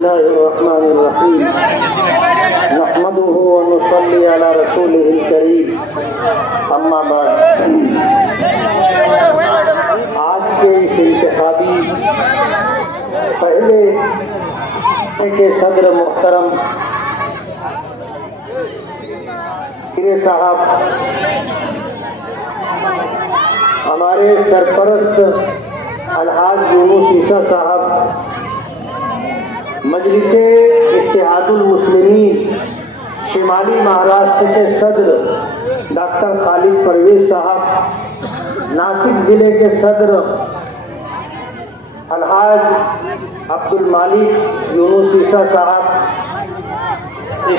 बिस्मिल्लाहिर्रहमानिर्रहीम नहमदुहु व नुसल्ली अला रसूलिहिल करीम अम्मा बाद। आज के इस इंतखाबी पहले के सदर मोहतरम पीर साहब, हमारे सरपरस्त अलहाज यूनुस ईसा साहब, मजलिसे इत्तेहादुल मुस्लिमीन शिमाली महाराष्ट्र के सदर डॉक्टर खालिद परवेज साहब, नासिक जिले के सदर अलहाज अब्दुल मालिक यूनुस ईसा साहब,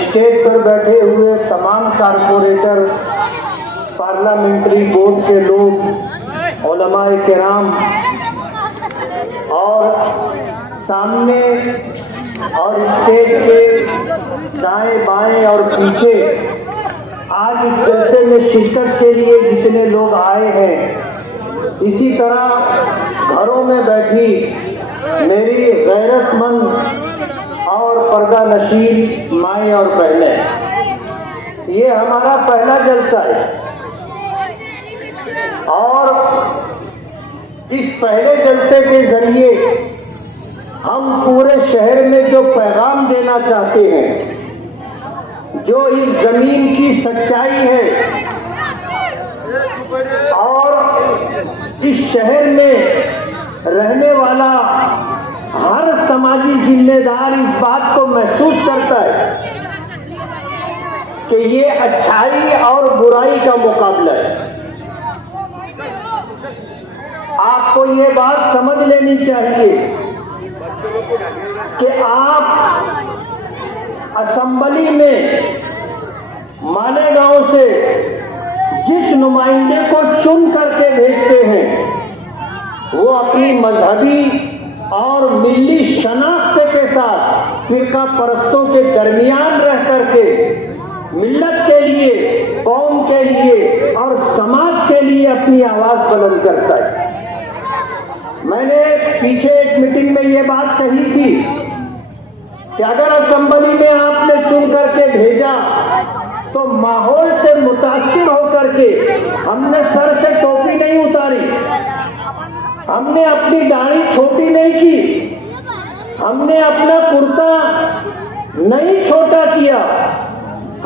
स्टेज पर बैठे हुए तमाम कारपोरेटर, पार्लियामेंट्री बोर्ड के लोग, उलमाए किराम और सामने और स्टेज के दाएं बाएं और पीछे आज इस जलसे में शिरकत के लिए जितने लोग आए हैं, इसी तरह घरों में बैठी मेरी गैरतमंद और पर्दा नशीन माएँ और बहनें, ये हमारा पहला जलसा है और इस पहले जलसे के जरिए हम पूरे शहर में जो पैगाम देना चाहते हैं, जो इस जमीन की सच्चाई है और इस शहर में रहने वाला हर समाजी जिम्मेदार इस बात को महसूस करता है कि ये अच्छाई और बुराई का मुकाबला है। आपको ये बात समझ लेनी चाहिए कि आप असेंबली में मालेगांव से जिस नुमाइंदे को चुन करके भेजते हैं, वो अपनी मजहबी और मिली शनाख्त के साथ फिरका परस्तों के दरमियान रह करके मिल्लत के लिए, कौम के लिए और समाज के लिए अपनी आवाज बुलंद करता है। मैंने पीछे एक मीटिंग में ये बात कही थी कि अगर असेंबली में आपने चुन करके भेजा तो माहौल से मुतासिर होकर के हमने सर से टोपी नहीं उतारी, हमने अपनी दाढ़ी छोटी नहीं की, हमने अपना कुर्ता नहीं छोटा किया,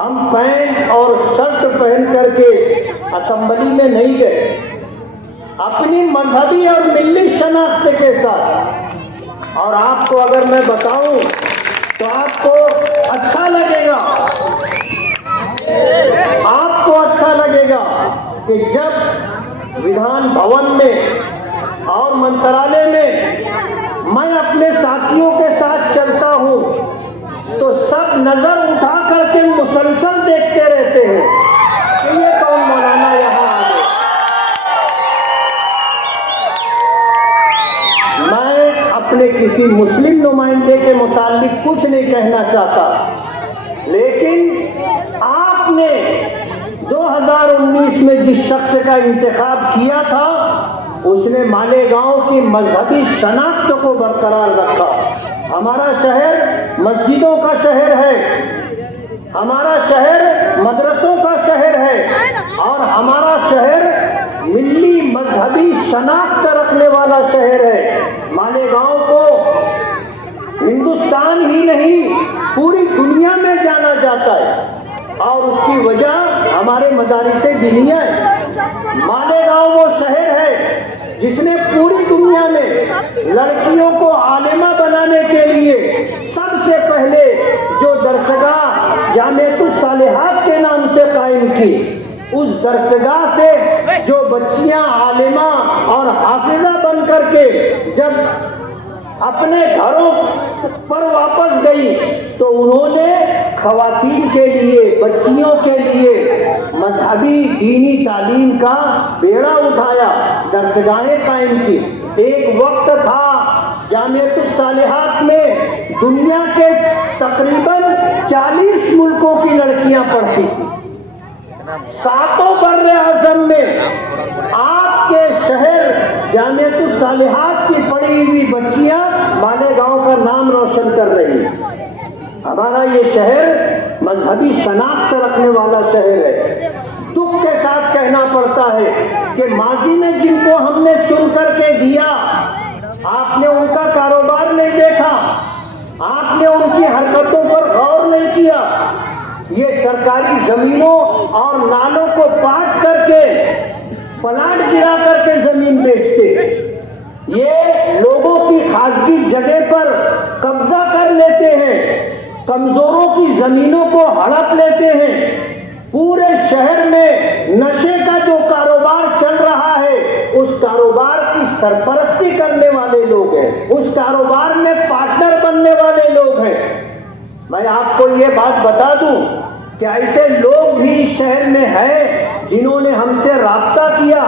हम पैंट और शर्ट पहन करके असेंबली में नहीं गए, अपनी मजहबी और मिली शनाख्त के साथ। और आपको अगर मैं बताऊं तो आपको अच्छा लगेगा, आपको अच्छा लगेगा कि जब विधान भवन में और मंत्रालय में मैं अपने साथियों के साथ चलता हूं तो सब नजर उठा करके मुसलसल देखते रहते हैं कि ये कौन मौलाना यहाँ आ गए। मैं अपने किसी मुस्लिम नुमाइंदे के मुतालिक कुछ नहीं कहना चाहता, लेकिन आपने 2019 में जिस शख्स का इंतखाब किया था उसने मालेगांव की मजहबी शनाख्त को बरकरार रखा। हमारा शहर मस्जिदों का शहर है, हमारा शहर मदरसों का शहर है और हमारा शहर मिली मजहबी शनाख्त रखने वाला शहर है। मालेगांव को हिंदुस्तान ही नहीं पूरी दुनिया में जाना जाता है और उसकी वजह हमारे मदारिसे दीनिया है। मालेगांव वो शहर है जिसने पूरी दुनिया में लड़कियों को आलिमा बनाने के लिए सबसे पहले जो दरसगाह जामियतुस सालिहात के नाम से कायम की, उस दरसगाह से जो बच्चियां आलिमा और हाफिजा बन करके जब अपने घरों पर वापस गई तो उन्होंने खवातीन के लिए, बच्चियों के लिए मजहबी दीनी तालीम का बेड़ा उठाया, दरसगाहें कायम की। एक वक्त था जामियतुस सालिहात में दुनिया के तकरीबन 40 मुल्कों की लड़कियां पढ़ती थी। 7 बर्रे आज़म में आपके शहर जामियतुस सालिहात की पढ़ी हुई बच्चियां मालेगांव का नाम रोशन कर रही है। हमारा ये शहर मजहबी शनाख्त रखने वाला शहर है। दुख के साथ कहना पड़ता है कि माजी में जिनको हमने चुन करके दिया, आपने उनका कारोबार नहीं देखा, आपने उनकी हरकतों पर गौर नहीं किया। ये सरकारी जमीनों और नालों को पाट करके, प्लाट गिरा करके जमीन बेचते, ये लोगों की खासगी जगह पर कब्जा कर लेते हैं, कमजोरों की जमीनों को हड़प लेते हैं। पूरे शहर में नशे का जो कारोबार चल रहा है, उस कारोबार की सरपरस्ती करने वाले लोग हैं, उस कारोबार में पार्टनर बनने वाले लोग हैं। मैं आपको ये बात बता दूं कि ऐसे लोग भी इस शहर में हैं जिन्होंने हमसे रास्ता किया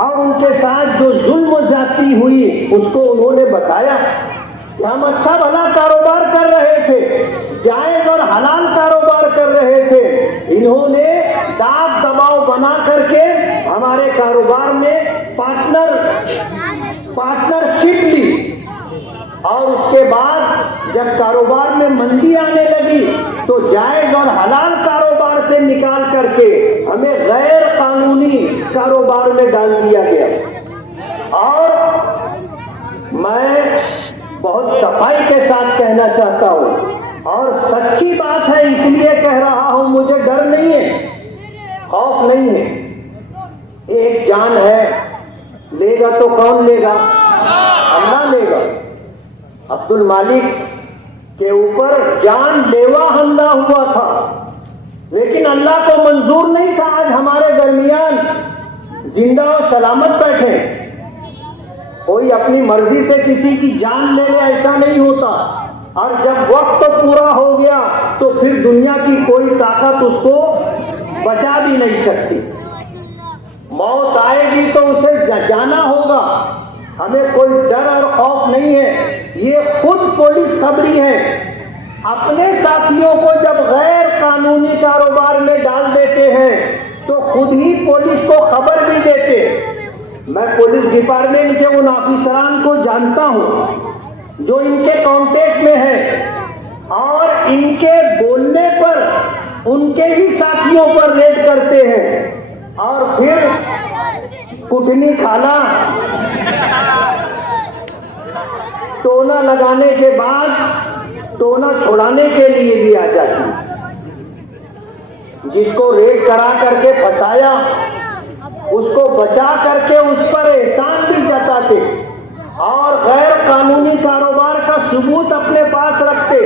और उनके साथ जो जुल्म ज्यादती हुई उसको उन्होंने बताया कि हम अच्छा भला कारोबार कर रहे थे, जायज और हलाल कारोबार कर रहे थे। इन्होंने दाब दबाव बना करके हमारे कारोबार में पार्टनरशिप ली और उसके बाद जब कारोबार में मंदी आने लगी तो जायज और हलाल कारोबार से निकाल करके हमें गैर कानूनी कारोबार में डाल दिया गया। और मैं बहुत सफाई के साथ कहना चाहता हूं और सच्ची बात है इसलिए कह रहा हूं, मुझे डर नहीं है, खौफ नहीं है। एक जान है, लेगा तो कौन लेगा? अल्लाह लेगा। अब्दुल मालिक के ऊपर जानलेवा हमला हुआ था, लेकिन अल्लाह को मंजूर नहीं था आज हमारे दरमियान जिंदा और सलामत बैठे। कोई अपनी मर्जी से किसी की जान ले ले ऐसा नहीं होता, और जब वक्त तो पूरा हो गया तो फिर दुनिया की कोई ताकत उसको बचा भी नहीं सकती। मौत आएगी तो उसे जाना होगा, हमें कोई डर और खौफ नहीं है। ये खुद पुलिस खबरी है, अपने साथियों को जब गैर कानूनी कारोबार में डाल देते हैं तो खुद ही पुलिस को खबर भी देते। मैं पुलिस डिपार्टमेंट के उन ऑफिसरान को जानता हूं जो इनके कांटेक्ट में है और इनके बोलने पर उनके ही साथियों पर रेड करते हैं और फिर कुटनी खाना टोना लगाने के बाद टोना छुड़ाने के लिए भी आ जाती। जिसको रेड करा करके फंसाया उसको बचा करके उस पर एहसान भी जताते और गैर कानूनी कारोबार का सबूत अपने पास रखते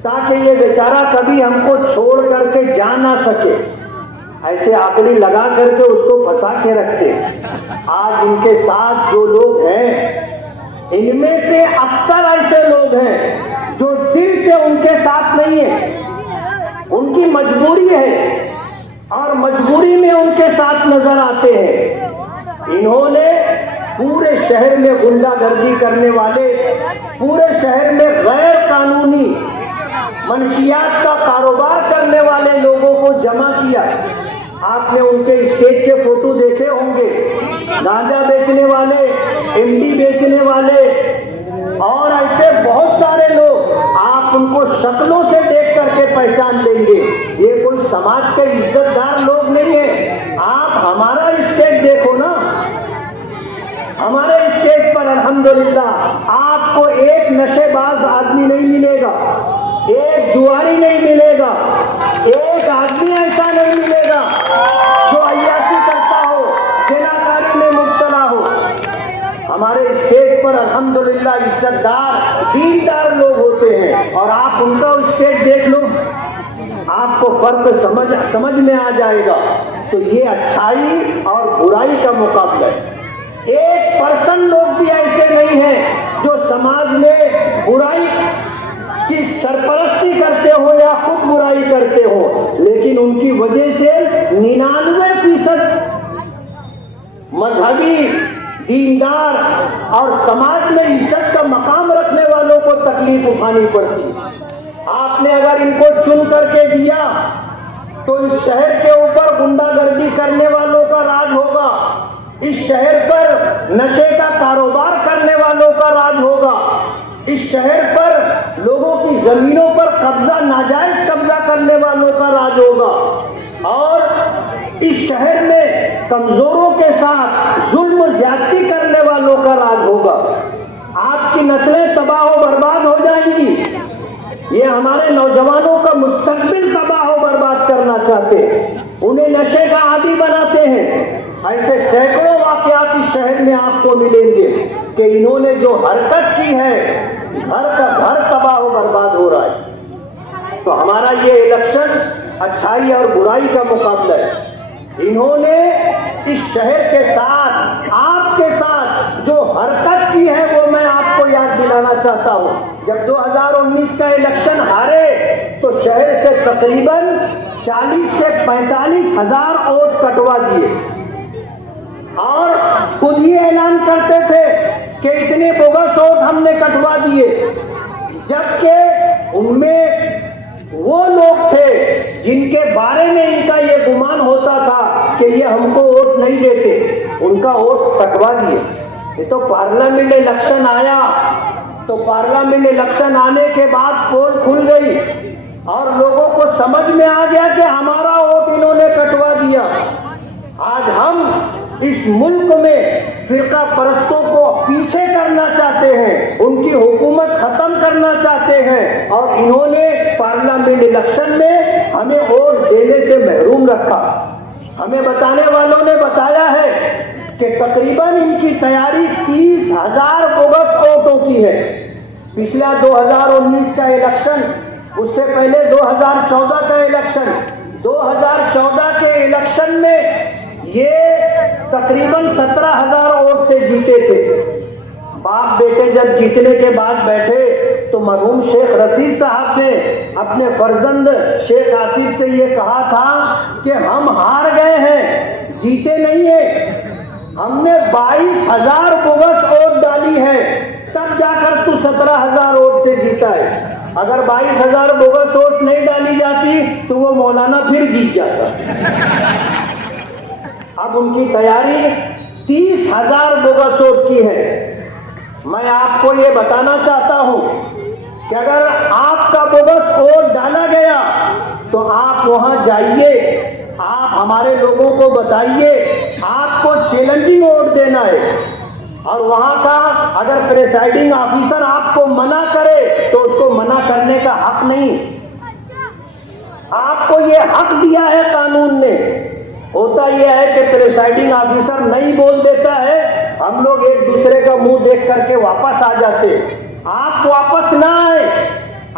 ताकि ये बेचारा कभी हमको छोड़ करके जा ना सके। ऐसे आकड़ी लगा करके उसको फंसा के रखते। आज इनके साथ जो लोग हैं, इनमें से अक्सर ऐसे लोग हैं जो दिल से उनके साथ नहीं है, उनकी मजबूरी है और मजबूरी में उनके साथ नजर आते हैं। इन्होंने पूरे शहर में गुंडागर्दी करने वाले, पूरे शहर में गैर कानूनी मनशियात का कारोबार करने वाले लोगों को जमा किया। आपने उनके स्टेज के फोटो देखे होंगे, गांजा बेचने वाले, एमडी बेचने वाले और ऐसे बहुत सारे लोग। आप उनको शक्लों से देख करके पहचान लेंगे, ये कोई समाज के इज्जतदार लोग नहीं है। आप हमारा स्टेज देखो ना, हमारे स्टेज पर अल्हम्दुलिल्लाह आपको एक नशेबाज आदमी नहीं मिलेगा, एक जुआरी नहीं मिलेगा, एक आदमी ऐसा नहीं मिलेगा जो अय्याशी करता हो, जनाकारी में मुब्तला हो। हमारे स्टेज पर अल्हम्दुलिल्लाह इज्जतदार, दीनदार लोग होते हैं और आप उनका स्टेज देख लो, आपको फर्क समझ में आ जाएगा। तो ये अच्छाई और बुराई का मुकाबला है। 1% लोग भी ऐसे नहीं हैं जो समाज में बुराई की सरपरस्ती करते हो या खुद बुराई करते हो, लेकिन उनकी वजह से 99% मजहबी, दीनदार और समाज में इज्जत का मकाम रखने वालों को तकलीफ उठानी पड़ती। आपने अगर इनको चुन करके दिया तो इस शहर के ऊपर गुंडागर्दी करने वालों का राज होगा, इस शहर पर नशे का कारोबार करने वालों का राज होगा, इस शहर पर लोगों की जमीनों पर कब्जा, नाजायज कब्जा करने वालों का राज होगा और इस शहर में कमजोरों के साथ जुल्म ज्यादती करने वालों का राज होगा। आपकी नस्लें तबाह व बर्बाद हो जाएंगी। ये हमारे नौजवानों का मुस्तकबिल तबाह व बर्बाद करना चाहते हैं, उन्हें नशे का आदी बनाते हैं। ऐसे सैकड़ों वाकयात इस शहर में आपको मिलेंगे कि इन्होंने जो हरकत की है, घर का घर तबाह व बर्बाद हो रहा है। तो हमारा ये इलेक्शन अच्छाई और बुराई का मुकाबला है। इन्होंने इस शहर के साथ, आपके साथ जो हरकत की है वो मैं आपको याद दिलाना चाहता हूँ। जब 2019 का इलेक्शन हारे तो शहर से तकरीबन 40 से 45 हजार वोट कटवा दिए और खुद ही ऐलान करते थे कि इतने बोगस वोट हमने कटवा दिए, जबकि उनमें वो लोग थे जिनके बारे में इनका ये गुमान होता था कि ये हमको वोट नहीं देते, उनका वोट कटवा दिए। ये तो पार्लियामेंट इलेक्शन आया, तो पार्लियामेंट इलेक्शन आने के बाद पोल खुल गई और लोगों को समझ में आ गया कि हमारा वोट इन्होंने कटवा दिया। आज हम इस मुल्क में फिरका परस्तों को पीछे करना चाहते हैं, उनकी हुकूमत खत्म करना चाहते हैं और इन्होंने पार्लियामेंट इलेक्शन में हमें वोट देने से महरूम रखा। हमें बताने वालों ने बताया है कि तकरीबन इनकी तैयारी 30,000 बोगस वोटों की है। पिछला 2019 का इलेक्शन, उससे पहले 2014 का इलेक्शन, 2014 के इलेक्शन में ये तकरीबन 17,000 वोट से जीते थे। बाप बेटे जब जीतने के बाद बैठे तो मरहूम शेख रशीद साहब ने अपने फर्जंद शेख आसिफ से ये कहा था कि हम हार गए हैं, जीते नहीं है, हमने 22,000 बोगस वोट डाली है, तब जाकर तू 17,000 वोट से जीता है। अगर 22,000 बोगस वोट नहीं डाली जाती तो वो मौलाना फिर जीत जाता। अब उनकी तैयारी 30,000 बोगस वोट की है। मैं आपको ये बताना चाहता हूं कि अगर आपका बोगस वोट डाला गया तो आप वहां जाइए, आप हमारे लोगों को बताइए, आपको चैलेंजिंग वोट देना है और वहां का अगर प्रिसाइडिंग ऑफिसर आपको मना करे तो उसको मना करने का हक नहीं, आपको ये हक दिया है कानून ने। होता यह है कि प्रिसाइडिंग ऑफिसर नहीं बोल देता है, हम लोग एक दूसरे का मुंह देख करके वापस आ जाते। आप वापस ना आए,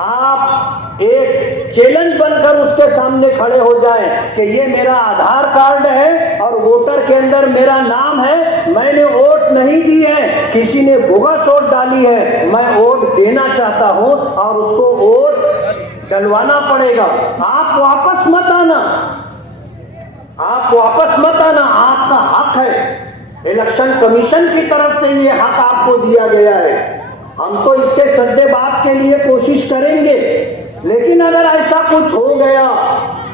आप एक चैलेंज बनकर उसके सामने खड़े हो जाएं कि ये मेरा आधार कार्ड है और वोटर के अंदर मेरा नाम है, मैंने वोट नहीं दी है, किसी ने बोगस वोट डाली है, मैं वोट देना चाहता हूं और उसको वोट डलवाना पड़ेगा। आप वापस मत आना, आप वापस मत आना, आपका हक है। इलेक्शन कमीशन की तरफ से ये हक आपको दिया गया है। हम तो इसके सद्देबात के लिए कोशिश करेंगे, लेकिन अगर ऐसा कुछ हो गया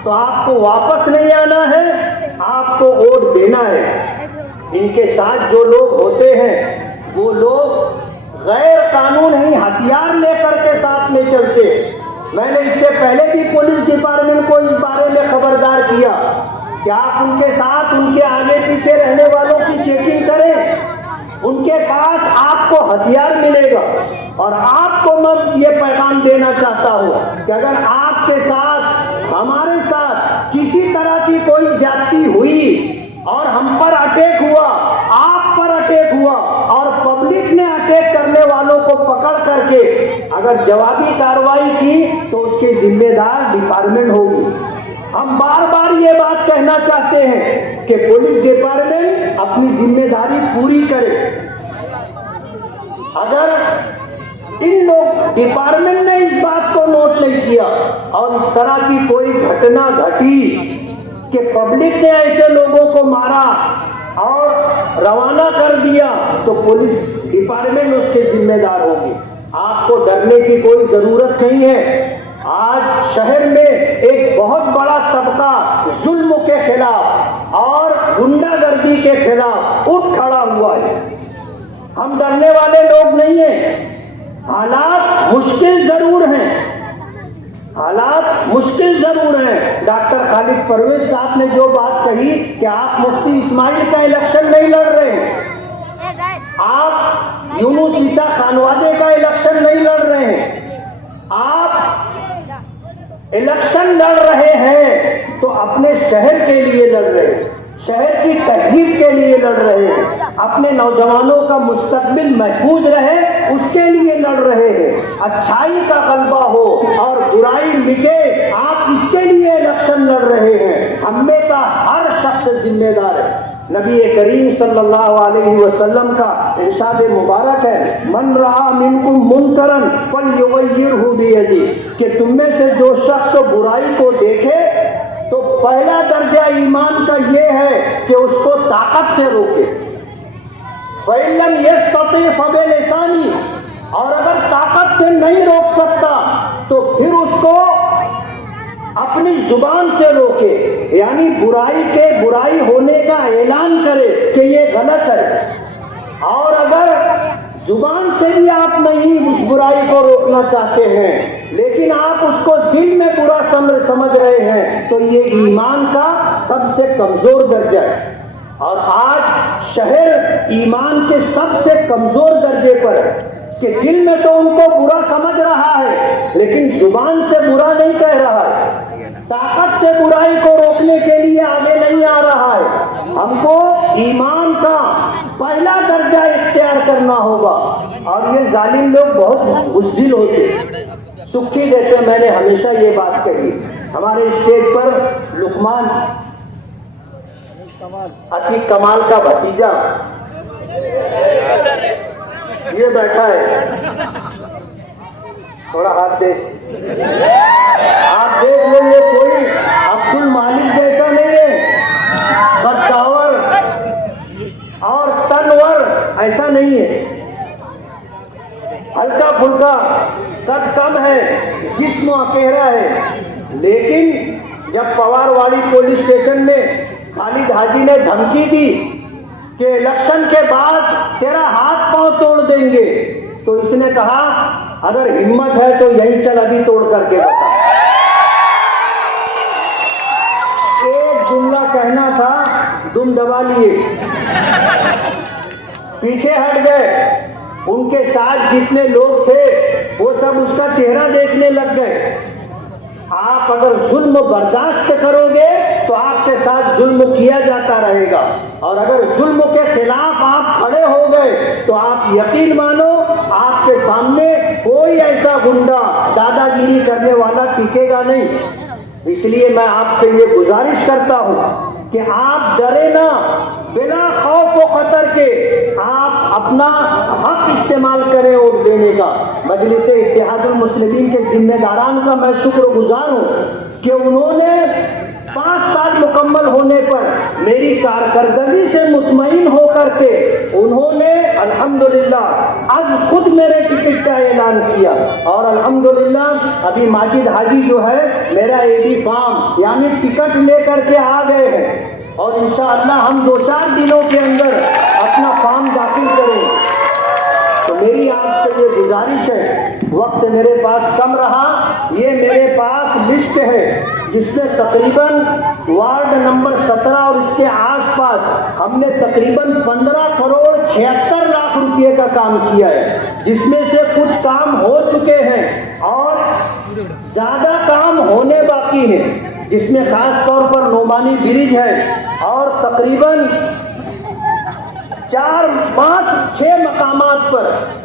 तो आपको वापस नहीं आना है, आपको वोट देना है। इनके साथ जो लोग होते हैं वो लोग गैर कानूनी हथियार लेकर के साथ में चलते। मैंने इससे पहले भी पुलिस डिपार्टमेंट को इस बारे में खबरदार किया कि आप उनके साथ, उनके आगे पीछे रहने वालों की चेकिंग करें, उनके पास आपको हथियार मिलेगा। और आपको मैं ये पैगाम देना चाहता हूँ कि अगर आपके साथ, हमारे साथ किसी तरह की कोई ज्यादती हुई और हम पर अटैक हुआ, आप पर अटैक हुआ और पब्लिक ने अटैक करने वालों को पकड़ करके अगर जवाबी कार्रवाई की तो उसके जिम्मेदार डिपार्टमेंट होगी। हम बार बार ये बात कहना चाहते हैं कि पुलिस डिपार्टमेंट अपनी जिम्मेदारी पूरी करे। अगर इन लोग डिपार्टमेंट ने इस बात को नोट नहीं किया और इस तरह की कोई घटना घटी कि पब्लिक ने ऐसे लोगों को मारा और रवाना कर दिया तो पुलिस डिपार्टमेंट उसके जिम्मेदार होगी। आपको डरने की कोई जरूरत नहीं है। आज शहर में एक बहुत बड़ा तबका जुल्म के खिलाफ और गुंडागर्दी के खिलाफ उठ खड़ा हुआ है। हम डरने वाले लोग नहीं हैं। हालात मुश्किल जरूर हैं, हालात मुश्किल जरूर हैं। डॉक्टर खालिद परवेज साहब ने जो बात कही कि आप मुफ्ती इस्माइल का इलेक्शन नहीं लड़ रहे हैं, आप यूनुस ईसा खानवादे का इलेक्शन नहीं लड़ रहे हैं, आप इलेक्शन लड़ रहे हैं तो अपने शहर के लिए लड़ रहे हैं, शहर की तहजीब के लिए लड़ रहे हैं, अपने नौजवानों का मुस्तकबिल महफूज रहे उसके लिए लड़ रहे हैं। अच्छाई का गलबा हो और बुराई मिटे, आप इसके लिए इलेक्शन लड़ रहे हैं। हम में का हर शख्स जिम्मेदार है। नबी करीम सल्लल्लाहु अलैहि वसल्लम का इरशाद मुबारक है, मन रहा मिनकुम मुनकरन फलयुगय्यिरहु बियदी, कि तुम में से जो शख्स बुराई को देखे तो पहला दर्जा ईमान का ये है कि उसको ताकत से रोके। फइल्लम यस्तति फबिलिसानी, और अगर ताकत से नहीं रोक सकता तो फिर उसको अपनी जुबान से रोके, यानी बुराई होने का ऐलान करे कि ये गलत है। और अगर जुबान से भी आप नहीं उस बुराई को रोकना चाहते हैं लेकिन आप उसको दिल में बुरा समझ रहे हैं तो ये ईमान का सबसे कमजोर दर्जा है। और आज शहर ईमान के सबसे कमजोर दर्जे पर है कि दिल में तो उनको बुरा समझ रहा है लेकिन जुबान से बुरा नहीं कह रहा है, ताकत से बुराई को रोकने के लिए आगे नहीं आ रहा है। हमको ईमान का पहला दर्जा इख्तियार करना होगा। और ये जालिम लोग बहुत बुज़दिल होते, सुखी देते। मैंने हमेशा ये बात कही, हमारे स्टेज पर लुकमान अतीक कमाल का भतीजा ये बैठा है, थोड़ा हाथ दे, आप देख लेंगे कोई अब्दुल मालिक जैसा नहीं है, बदकावर और तनवर ऐसा नहीं है, हल्का फुल्का कद कम है, जिस्म अकेरा है। लेकिन जब पवारवाड़ी पुलिस स्टेशन में खालिद हाजी ने धमकी दी कि इलेक्शन के बाद तेरा हाथ पांव तोड़ देंगे, तो इसने कहा अगर हिम्मत है तो यही चल अभी तोड़ करके बता। एक जुमला कहना था, दुम दबा लिए, पीछे हट गए। उनके साथ जितने लोग थे वो सब उसका चेहरा देखने लग गए। आप अगर जुल्म बर्दाश्त करोगे तो आपके साथ जुल्म किया जाता रहेगा, और अगर जुल्म के खिलाफ आप खड़े हो गए तो आप यकीन मानो आपके सामने कोई ऐसा गुंडा दादागिरी करने वाला टिकेगा नहीं। इसलिए मैं आपसे ये गुजारिश करता हूँ कि आप डरे ना, बिना खौफ व खतर के आप अपना हक इस्तेमाल करें वोट देने का। मजलिस इत्तेहादुल मुस्लिमीन के जिम्मेदारान का मैं शुक्रगुजार हूँ कि उन्होंने 5 साल मुकम्मल होने पर मेरी कारकर्दगी से मुतमईन होकर के उन्होंने अल्हम्दुलिल्लाह आज खुद मेरे टिकट का ऐलान किया। और अल्हम्दुलिल्लाह अभी माजिद हाजी जो है मेरा एडी फार्म यानी टिकट लेकर के आ गए हैं, और इंशाअल्लाह हम 2-4 दिनों के अंदर अपना फॉर्म दाखिल करेंगे। तो मेरी आपसे ये गुजारिश है, वक्त मेरे पास कम रहा, ये मेरे पास लिस्ट है जिसमें तकरीबन वार्ड नंबर 17 और इसके आसपास हमने तकरीबन 15 करोड़ 76 लाख रुपए का काम किया है, जिसमें से कुछ काम हो चुके हैं और ज्यादा काम होने बाकी है, जिसमें खास तौर पर नोमानी ब्रिज है और तकरीबन 4, 5, 6 मकामात पर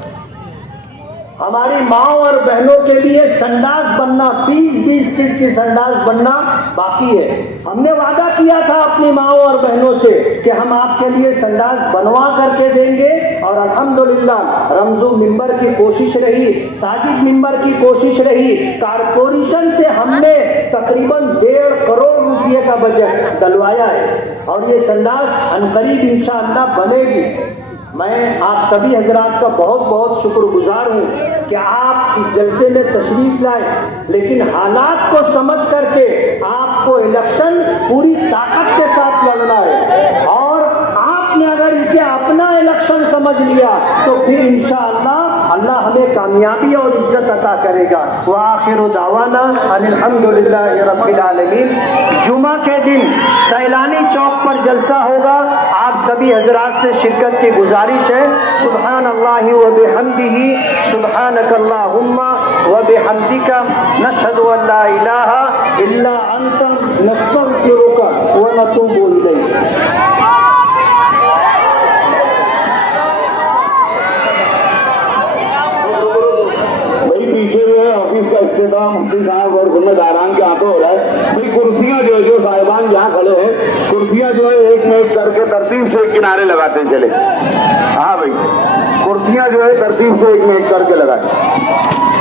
हमारी माओ और बहनों के लिए संडास बनना, 20-20 फीट की संडास बनना बाकी है। हमने वादा किया था अपनी माओ और बहनों से कि हम आपके लिए संडास बनवा करके देंगे, और अल्हम्दुलिल्लाह रमजू मिंबर की कोशिश रही, साजिद मिंबर की कोशिश रही, कारपोरेशन से हमने तकरीबन 1.5 करोड़ रुपये का बजट डलवाया है और ये संडास अनकरीब इंशाअल्लाह बनेगी। मैं आप सभी हजरात का बहुत बहुत शुक्रगुजार हूँ कि आप इस जलसे में तशरीफ लाए, लेकिन हालात को समझ करके आपको इलेक्शन पूरी ताकत के साथ लड़ना है, और आपने अगर इसे अपना इलेक्शन समझ लिया तो फिर इंशाअल्लाह अल्लाह हमें कामयाबी और इज्जत अता करेगा। व आखिरु दावाना अल्हम्दुलिल्लाहि रब्बिल आलमीन। जुमा के दिन सैलानी चौक पर जलसा होगा, आप सभी हजरात से शिरकत की गुजारिश है। सुब्हान अल्लाहि व बिहम्दिही, सुब्हानक अल्लाहुम्मा व बिहम्दिका, नशहदु अल्ला इलाहा इल्ला अंता, नस्तगफिरुका व नतूबु इलैक। पीछे में ऑफिस का इस्तेमाल मुफ्ती साहब और जिम्मेदारान के हाथों हो रहा है। भाई कुर्सियां जो साहिबान जहाँ खड़े हैं, कुर्सियां जो है एक में एक करके तरतीब से किनारे लगाते हैं चले। हाँ भाई, कुर्सियां जो है तरतीब से एक में एक करके लगाते हैं।